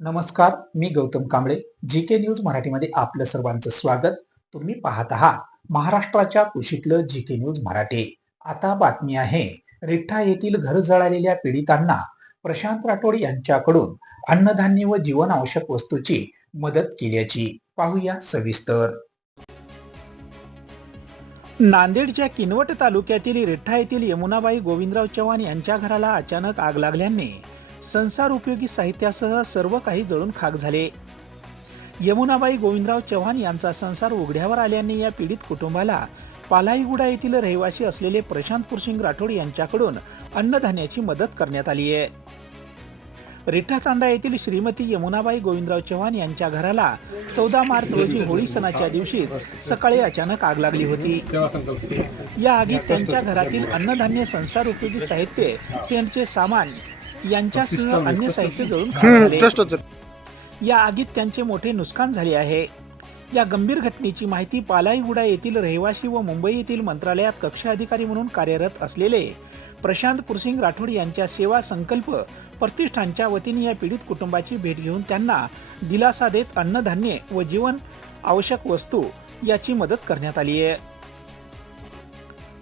नमस्कार मी Gautam Kamble. G K news मराठीमध्ये आपलं सर्वांचं स्वागत. तुम्ही पाहत आहात महाराष्ट्राच्या कुशीतलं जी के न्यूज मराठी. आता बातमी आहे रिठ्ठा येथील घर जळालेल्या पीडितांना प्रशांत राठोड यांच्याकडून अन्नधान्य व जीवनावश्यक वस्तूची मदत केल्याची. पाहूया सविस्तर. नांदेडच्या किनवट तालुक्यातील रिठ्ठा येथील यमुनाबाई गोविंदराव चव्हाण यांच्या घराला अचानक आग लागल्याने संसार उपयोगी साहित्यासह सर्व काही जळून खाक झाले. यमुनाबाई गोविंदराव चव्हाण यांचा संसार उघड्यावर आल्याने या पीडित कुटुंबाला पालाईगुडा येथील रहिवासी असलेले प्रशांत पुरसिंग राठोड यांच्याकडून अन्नधान्याची मदत करण्यात आली आहे. रिठा तांडा येथील श्रीमती यमुनाबाई गोविंदराव चव्हाण यांच्या घराला चौदा मार्च रोजी होळी सणाच्या दिवशीच सकाळी अचानक आग लागली होती. या आगीत त्यांच्या घरातील अन्नधान्य संसार उपयोगी साहित्य टेंटचे सामान यांच्यासह अन्य साहित्य जळून या आगीत त्यांचे मोठे नुकसान झाले आहे. या गंभीर घटनेची माहिती पालाईगुडा येथील रहिवासी व मुंबई येथील मंत्रालयात कक्ष अधिकारी म्हणून कार्यरत असलेले प्रशांत पुरसिंग राठोड यांच्या सेवा संकल्प प्रतिष्ठानच्या वतीने या पीडित कुटुंबाची भेट घेऊन त्यांना दिलासा देत अन्नधान्य व जीवन आवश्यक वस्तू याची मदत करण्यात आली आहे.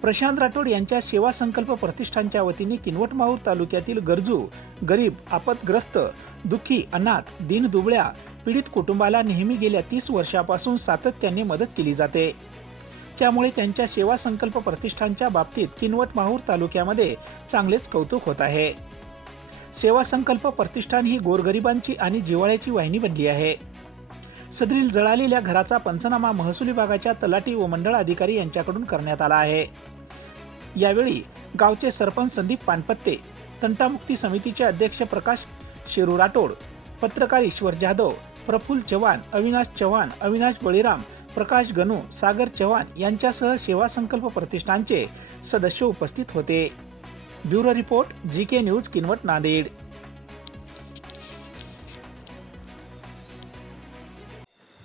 प्रशांत राठोड यांच्या सेवा संकल्प प्रतिष्ठानच्या वतीने किनवट माहूर तालुक्यातील गरजू गरीब आपतग्रस्त दुःखी अनाथ दीनदुबळ्या पीडित कुटुंबाला नेहमी गेल्या तीस वर्षापासून सातत्याने मदत केली जाते. त्यामुळे त्यांच्या सेवा संकल्प प्रतिष्ठानच्या बाबतीत किनवट माहूर तालुक्यामध्ये चांगलेच कौतुक होत आहे. सेवा संकल्प प्रतिष्ठान ही गोरगरिबांची आणि जिव्हाळ्याची वाहिनी बनली आहे. सदरील जळालेल्या घराचा पंचनामा महसूल विभागाच्या तलाठी व मंडळ अधिकारी यांच्याकडून करण्यात आला आहे. यावेळी गावचे सरपंच संदीप पानपत्ते तंटामुक्ती समितीचे अध्यक्ष प्रकाश शेरू राठोड पत्रकार ईश्वर जाधव प्रफुल्ल चव्हाण अविनाश चव्हाण अविनाश बळीराम प्रकाश गणू सागर चव्हाण यांच्यासह सेवा संकल्प प्रतिष्ठानचे सदस्य उपस्थित होते. Bureau report G K news Kinwat Nanded.